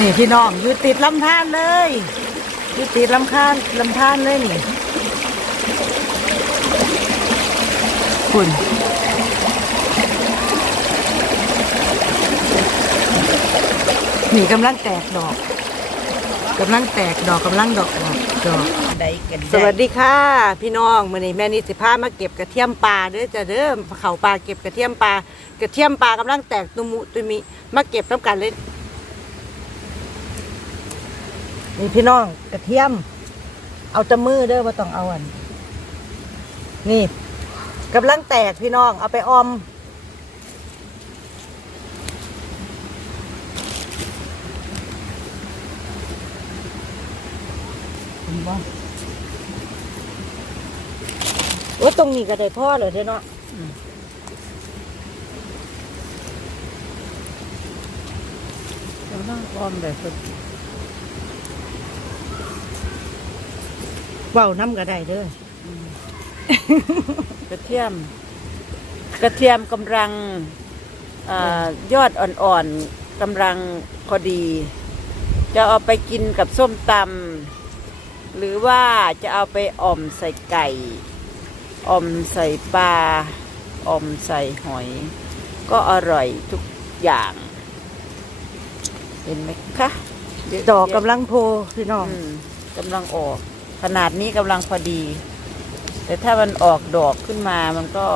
นี่พี่น้องอยู่ติดลำธารเลยอยู่ติดลำธารลำธารเลยนี่คุณนี่กำลังแตกดอกกำลังแตกดอกกำลังดอกดอกดอกสวัสดีค่ะ พี่น้องมื้อนี้แม่นิสิพามาเก็บกระเทียมปลาเด้อจะเด้อเขาปลาเก็บกระเทียมปลากระเทียมปลากำลังแตกตุมุตุมิมาเก็บน้ำกันเลย นี่พี่น้องกระเทียม เอาตะมือเด้อว่าต้องเอาอัน นี่กำลังแตกพี่น้อง เอาไปออมเห็นบ่โอ้ตรงนี้ก็ได้พ่อเลยเด้อเนาะกำลังอ้อมได้สุด เว้าน้ำก็ได้เด้อกระเทียม กระเทียมกำลังอายอดอ่อนๆกำลังพอดี จะเอาไปกินกับส้มตำหรือว่าจะเอาไปอ่อมใส่ไก่อ่อมใส่ปลาอ่อมใส่หอย ก็อร่อยทุกอย่าง เห็นไหมคะเยะดอกแยะกำลังโพพี่น้องอืมกำลังออก ขนาดนี้กำลังพอดี แต่ถ้ามันออกดอกขึ้นมามันก็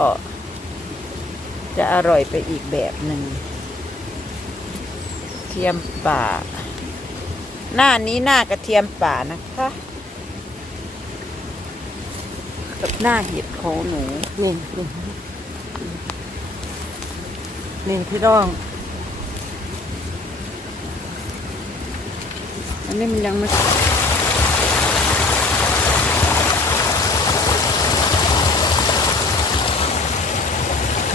จะอร่อยไปอีกแบบหนึ่งเทียมป่า หน้านี้หน้ากระเทียมป่านะคะกับหน้าเห็ดของหนูนี่นี่นี่พี่น้องอันนี้มันยังไม่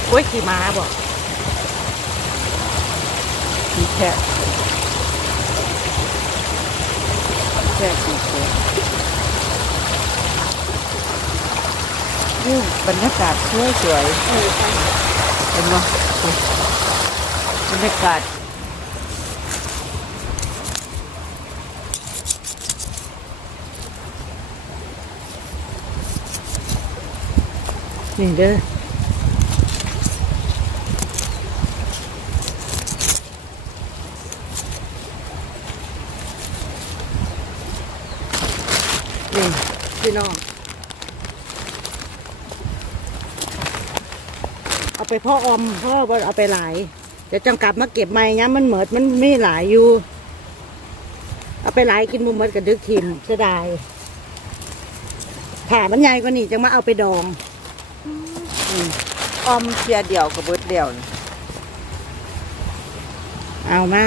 โอ้ยขี่ม้าบอกมีแค่แค่สีเขียวนี่บรรยากาศสวยสวยๆเห็นไหมบรรยากาศนี่เด้อนี่ พี่น้อง เอาไปพ่อออมพ่อบ่เอาไปหลายเดี๋ยวจังกลับมาเก็บใหม่เนี้ยมันเหมิดมันไม่หลายอยู่ เอาไปหลายกินมุมเหมิดกับดึกทิมเสียดายผ่ามันใหญ่กว่านี่จังมาเอาไปดองออมเพียเดียวกับเบิดเดียวนี่เอามา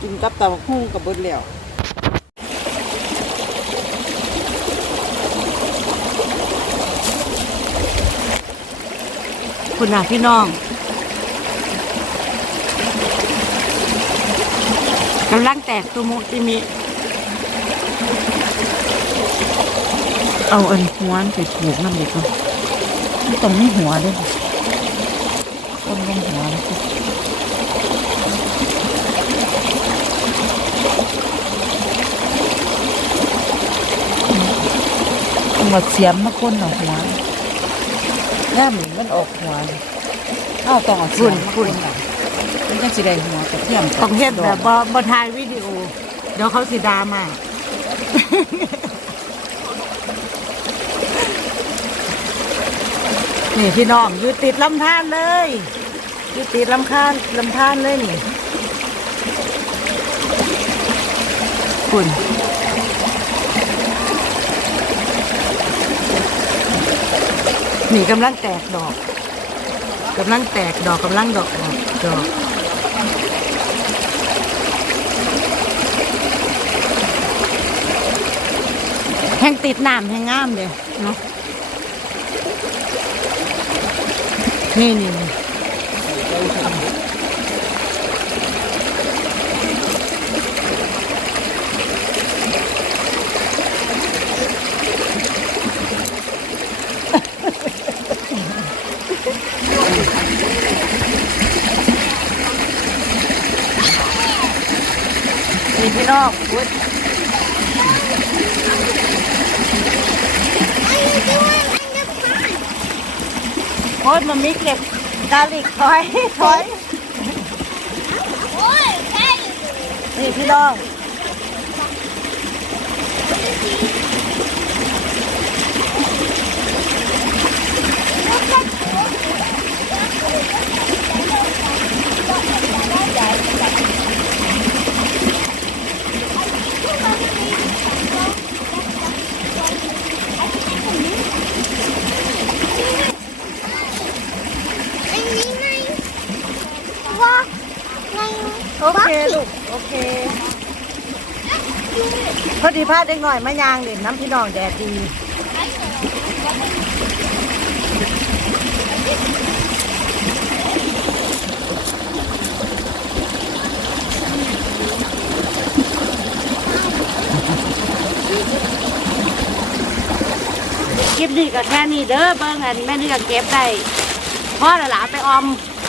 กินกับเตาหุ้งกับเบิดเดียว คุณน่ะพี่น้องกำลังแตกตุมุติมิ เอาอันหัวไปปลูกน้ำเด็กเนาะมันต้องมีหัวด้วยต้นลงหัวนะสิเอามาเสียมมาก้นเอาหัว ย่ามมันออกหัวเอาต้องเอาเสียมมาก้นเอามันจะสิได้หัวกระเทียมต้องเฮ็ดแบบบ่บ่ถ่ายวิดีโอ เดี๋ยวเขาสิดรามานี่พี่น้องอยู่ติดลำธารเลยอยู่ติดลำคานลำธารเลยนี่คุ หนี่กำลังแตกดอกกำลังแตกดอกกำลังดอกดอกดอกแห้งติดน้ำแห้งงามเลยเนาะนี่นี่ นี่พี่น้องอุ้ยโอ๊ยมันมีเก็บกาลิกถอยถอยนี่พี่น้อง ลูก โอเค พอดีพาเด็กหน่อยมายางเด่นน้ำพี่น้องแดดดีคลิปนี้ก็แค่นี้เด้อเบิ่งอันแม่นี่ก็เก็บได้พ่อละหลานไปออม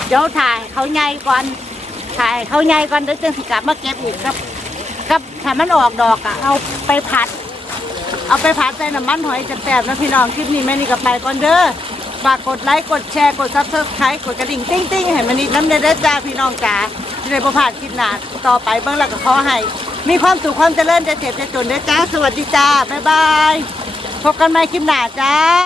เดี๋ยวถ่ายเขาใหญ่ก่อน ถ่ายเขาใหญ่ก่อนเดี๋ยวจะสิกลับมาเก็บอีกครับกับถ้ามันออกดอกอะเอาไปผัด เอาไปผัดใส่น้ำมันหอยจะแสบนะพี่น้องคลิปนี้แม่นี่ก็ไปก่อนเด้อฝากกดไลค์กดแชร์กดซับสไครต์กดกระดิ่งติ้งติ้งให้มันนิดน้ำเด้อจ้าพี่น้องจ๋าที่ได้ประพาดคลิปหนาต่อไปเบื้องหลังก็ขอให้ มีความสุขความเจริญจะเจ็บจะจนเด้อจ้าสวัสดีจ้าบ๊ายบายพบกันใหม่คลิปหนาจ้า